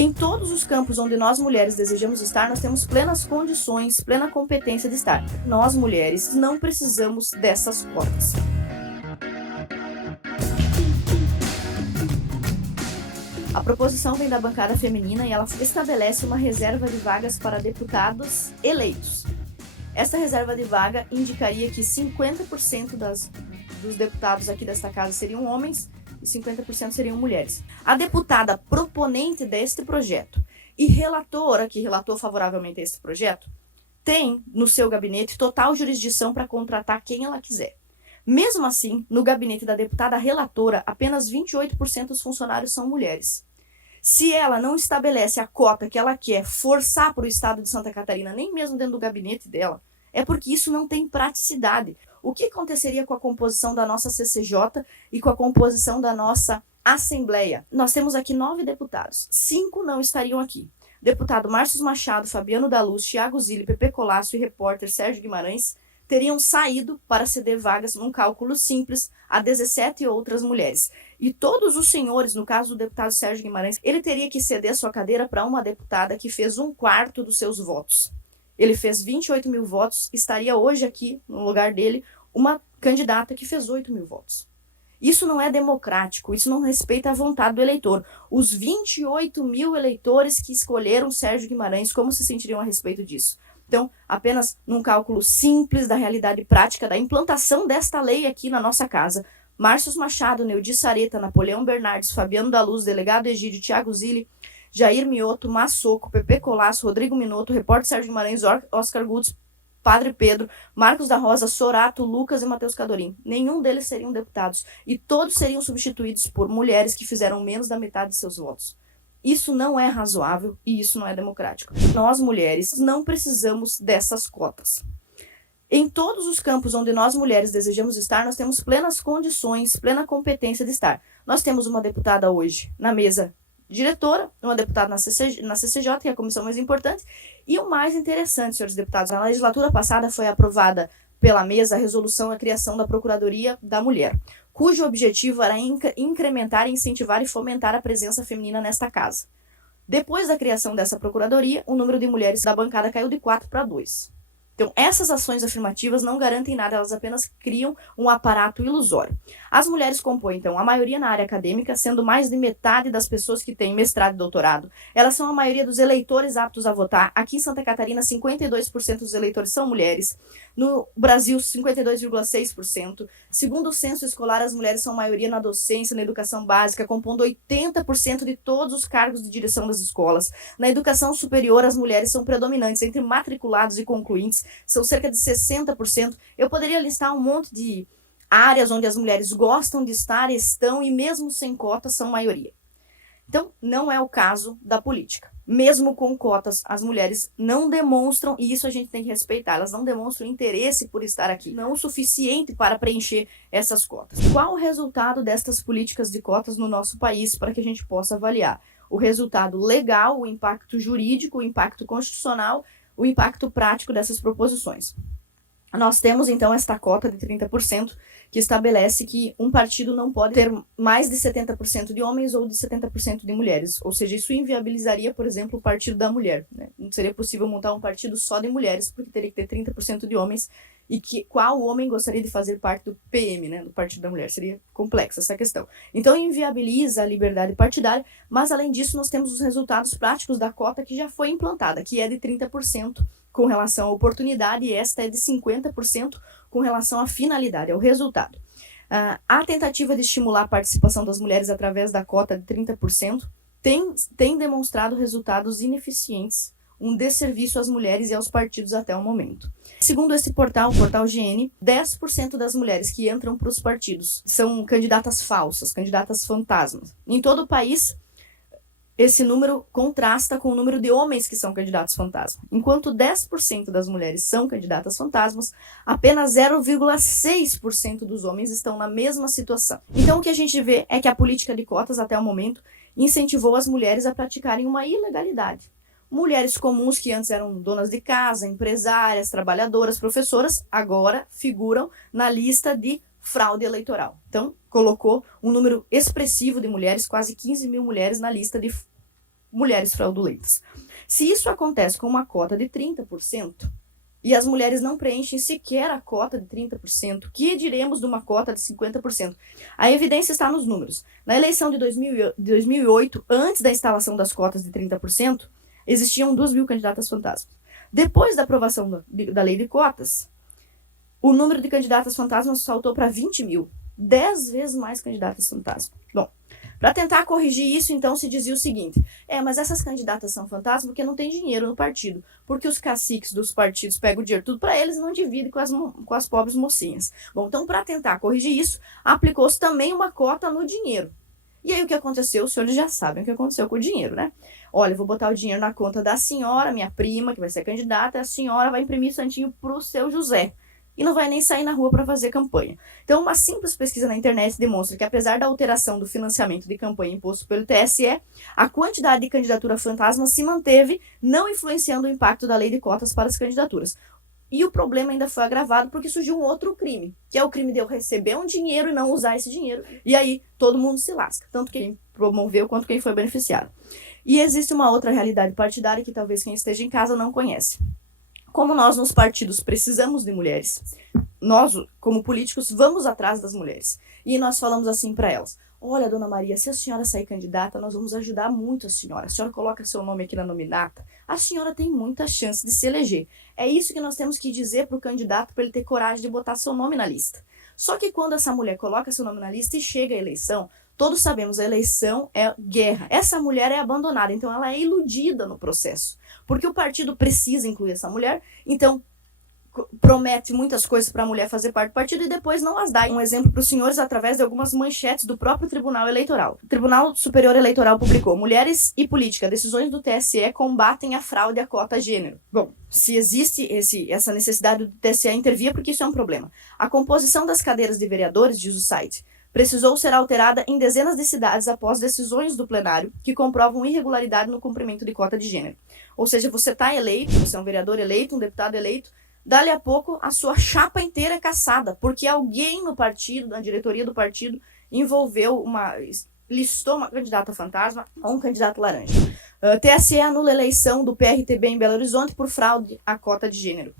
Em todos os campos onde nós mulheres desejamos estar, nós temos plenas condições, plena competência de estar. Nós mulheres não precisamos dessas cotas. A proposição vem da bancada feminina e ela estabelece uma reserva de vagas para deputados eleitos. Essa reserva de vaga indicaria que 50% dos deputados aqui desta casa seriam homens e 50% seriam mulheres. A deputada proponente deste projeto e relatora, que relatou favoravelmente a este projeto, tem no seu gabinete total jurisdição para contratar quem ela quiser. Mesmo assim, no gabinete da deputada relatora, apenas 28% dos funcionários são mulheres. Se ela não estabelece a cota que ela quer forçar para o estado de Santa Catarina, nem mesmo dentro do gabinete dela, é porque isso não tem praticidade. O que aconteceria com a composição da nossa CCJ e com a composição da nossa Assembleia? Nós temos aqui 9 deputados, 5 não estariam aqui. Deputado Márcio Machado, Fabiano da Luz, Thiago Zilli, Pepe Colasso e repórter Sérgio Guimarães teriam saído para ceder vagas num cálculo simples a 17 outras mulheres. E todos os senhores, no caso do deputado Sérgio Guimarães, ele teria que ceder sua cadeira para uma deputada que fez 1/4 dos seus votos. Ele fez 28 mil votos, estaria hoje aqui, no lugar dele, uma candidata que fez 8 mil votos. Isso não é democrático, isso não respeita a vontade do eleitor. Os 28 mil eleitores que escolheram Sérgio Guimarães, como se sentiriam a respeito disso? Então, apenas num cálculo simples da realidade prática da implantação desta lei aqui na nossa casa, Márcio Machado, Neudi Sareta, Napoleão Bernardes, Fabiano da Luz, delegado Egídio, Thiago Zilli, Jair Mioto, Massoco, Pepe Colasso, Rodrigo Minotto, repórter Sérgio Guimarães, Oscar Guts, Padre Pedro, Marcos da Rosa, Sorato, Lucas e Matheus Cadorim. Nenhum deles seriam deputados e todos seriam substituídos por mulheres que fizeram menos da metade de seus votos. Isso não é razoável e isso não é democrático. Nós, mulheres, não precisamos dessas cotas. Em todos os campos onde nós, mulheres, desejamos estar, nós temos plenas condições, plena competência de estar. Nós temos uma deputada hoje na mesa diretora, uma deputada na CCJ, que é a comissão mais importante, e o mais interessante, senhores deputados, na legislatura passada foi aprovada pela mesa a resolução à criação da Procuradoria da Mulher, cujo objetivo era incrementar, incentivar e fomentar a presença feminina nesta casa. Depois da criação dessa procuradoria, o número de mulheres da bancada caiu de 4 para 2. Então, essas ações afirmativas não garantem nada, elas apenas criam um aparato ilusório. As mulheres compõem, então, a maioria na área acadêmica, sendo mais de metade das pessoas que têm mestrado e doutorado. Elas são a maioria dos eleitores aptos a votar. Aqui em Santa Catarina, 52% dos eleitores são mulheres. No Brasil, 52,6%. Segundo o censo escolar, as mulheres são a maioria na docência, na educação básica, compondo 80% de todos os cargos de direção das escolas. Na educação superior, as mulheres são predominantes entre matriculados e concluintes, são cerca de 60%. Eu poderia listar um monte de áreas onde as mulheres gostam de estar, estão e mesmo sem cotas são maioria. Então, não é o caso da política. Mesmo com cotas, as mulheres não demonstram, e isso a gente tem que respeitar, elas não demonstram interesse por estar aqui, não o suficiente para preencher essas cotas. Qual o resultado destas políticas de cotas no nosso país para que a gente possa avaliar? O resultado legal, o impacto jurídico, o impacto constitucional, o impacto prático dessas proposições. Nós temos, então, esta cota de 30%, que estabelece que um partido não pode ter mais de 70% de homens ou de 70% de mulheres. Ou seja, isso inviabilizaria, por exemplo, o Partido da Mulher, né? Não seria possível montar um partido só de mulheres, porque teria que ter 30% de homens. E qual homem gostaria de fazer parte do PM, né, do Partido da Mulher? Seria complexa essa questão. Então, inviabiliza a liberdade partidária, mas, além disso, nós temos os resultados práticos da cota que já foi implantada, que é de 30% com relação à oportunidade, e esta é de 50% com relação à finalidade, ao resultado. A tentativa de estimular a participação das mulheres através da cota de 30% tem demonstrado resultados ineficientes, um desserviço às mulheres e aos partidos até o momento. Segundo esse portal, o portal GN, 10% das mulheres que entram para os partidos são candidatas falsas, candidatas fantasmas. Em todo o país, esse número contrasta com o número de homens que são candidatos fantasma. Enquanto 10% das mulheres são candidatas fantasmas, apenas 0,6% dos homens estão na mesma situação. Então, o que a gente vê é que a política de cotas, até o momento, incentivou as mulheres a praticarem uma ilegalidade. Mulheres comuns que antes eram donas de casa, empresárias, trabalhadoras, professoras, agora figuram na lista de fraude eleitoral. Então, colocou um número expressivo de mulheres, quase 15 mil mulheres na lista de mulheres fraudulentas. Se isso acontece com uma cota de 30%, e as mulheres não preenchem sequer a cota de 30%, que diremos de uma cota de 50%? A evidência está nos números. Na eleição de 2008, antes da instalação das cotas de 30%, existiam 2.000 candidatas fantasmas. Depois da aprovação da lei de cotas, o número de candidatas fantasmas saltou para 20.000. 10 vezes mais candidatas fantasmas. Bom, para tentar corrigir isso, então, se dizia o seguinte: mas essas candidatas são fantasmas porque não tem dinheiro no partido, porque os caciques dos partidos pegam o dinheiro tudo para eles e não dividem com as pobres mocinhas. Bom, então, para tentar corrigir isso, aplicou-se também uma cota no dinheiro. E aí o que aconteceu? Os senhores já sabem o que aconteceu com o dinheiro, né? Olha, eu vou botar o dinheiro na conta da senhora, minha prima, que vai ser candidata, a senhora vai imprimir santinho pro seu José. E não vai nem sair na rua para fazer campanha. Então, uma simples pesquisa na internet demonstra que, apesar da alteração do financiamento de campanha imposto pelo TSE, a quantidade de candidatura fantasma se manteve, não influenciando o impacto da lei de cotas para as candidaturas. E o problema ainda foi agravado porque surgiu um outro crime, que é o crime de eu receber um dinheiro e não usar esse dinheiro. E aí, todo mundo se lasca, tanto quem promoveu quanto quem foi beneficiado. E existe uma outra realidade partidária que talvez quem esteja em casa não conhece. Como nós nos partidos precisamos de mulheres, nós, como políticos, vamos atrás das mulheres. E nós falamos assim para elas: olha, dona Maria, se a senhora sair candidata, nós vamos ajudar muito a senhora coloca seu nome aqui na nominata, a senhora tem muita chance de se eleger. É isso que nós temos que dizer para o candidato, para ele ter coragem de botar seu nome na lista. Só que quando essa mulher coloca seu nome na lista e chega a eleição, todos sabemos, a eleição é guerra. Essa mulher é abandonada, então ela é iludida no processo. Porque o partido precisa incluir essa mulher, então promete muitas coisas para a mulher fazer parte do partido e depois não as dá. Um exemplo para os senhores através de algumas manchetes do próprio Tribunal Eleitoral. O Tribunal Superior Eleitoral publicou: mulheres e política, decisões do TSE combatem a fraude à cota gênero. Bom, se existe essa necessidade do TSE intervir, porque isso é um problema. A composição das cadeiras de vereadores, diz o site, precisou ser alterada em dezenas de cidades após decisões do plenário que comprovam irregularidade no cumprimento de cota de gênero. Ou seja, você está eleito, você é um vereador eleito, um deputado eleito, dali a pouco a sua chapa inteira é cassada, porque alguém no partido, na diretoria do partido, listou uma candidata fantasma ou um candidato laranja. TSE anula a eleição do PRTB em Belo Horizonte por fraude à cota de gênero.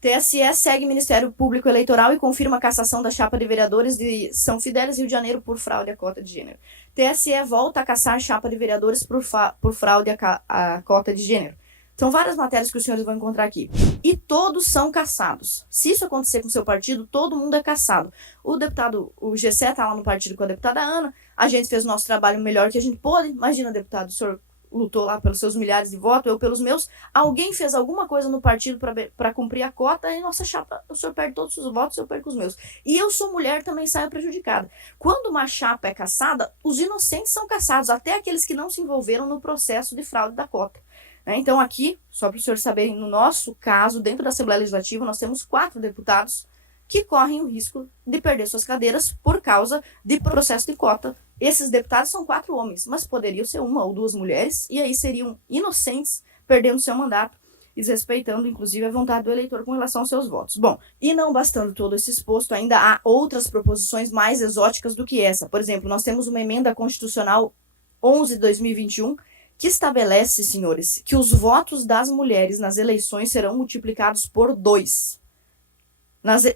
TSE segue Ministério Público Eleitoral e confirma a cassação da chapa de vereadores de São Fidélis, Rio de Janeiro, por fraude à cota de gênero. TSE volta a cassar a chapa de vereadores por fraude à cota de gênero. São várias matérias que os senhores vão encontrar aqui. E todos são cassados. Se isso acontecer com o seu partido, todo mundo é cassado. O Gessé está lá no partido com a deputada Ana, a gente fez o nosso trabalho melhor que a gente pôde. Imagina, deputado, o senhor lutou lá pelos seus milhares de votos, eu pelos meus. Alguém fez alguma coisa no partido para cumprir a cota e nossa chapa, o senhor perde todos os seus votos, eu perco os meus. E eu sou mulher, também saio prejudicada. Quando uma chapa é cassada, os inocentes são cassados, até aqueles que não se envolveram no processo de fraude da cota. Então aqui, só para os senhores saberem, no nosso caso, dentro da Assembleia Legislativa, nós temos 4 deputados que correm o risco de perder suas cadeiras por causa de processo de cota. Esses deputados são 4 homens, mas poderiam ser 1 ou 2 mulheres, e aí seriam inocentes, perdendo seu mandato e desrespeitando, inclusive, a vontade do eleitor com relação aos seus votos. Bom, e não bastando todo esse exposto, ainda há outras proposições mais exóticas do que essa. Por exemplo, nós temos uma emenda constitucional 11 de 2021, que estabelece, senhores, que os votos das mulheres nas eleições serão multiplicados por 2.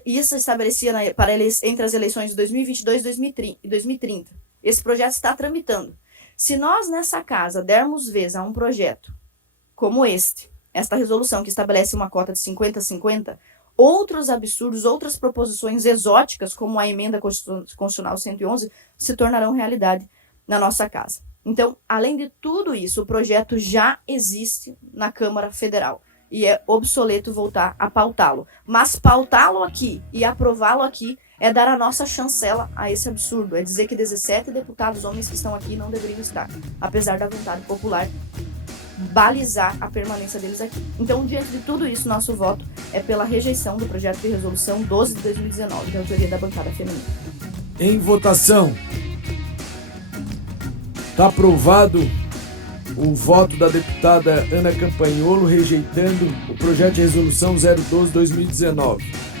Isso estabelecia entre as eleições de 2022 e 2030. Esse projeto está tramitando. Se nós, nessa casa, dermos vez a um projeto como esta resolução que estabelece uma cota de 50-50, outros absurdos, outras proposições exóticas, como a emenda constitucional 111, se tornarão realidade na nossa casa. Então, além de tudo isso, o projeto já existe na Câmara Federal e é obsoleto voltar a pautá-lo. Mas pautá-lo aqui e aprová-lo aqui é dar a nossa chancela a esse absurdo, é dizer que 17 deputados homens que estão aqui não deveriam estar, apesar da vontade popular balizar a permanência deles aqui. Então, diante de tudo isso, nosso voto é pela rejeição do projeto de resolução 12 de 2019, de autoria da bancada feminina. Em votação, está aprovado o voto da deputada Ana Campagnolo rejeitando o projeto de resolução 012/2019.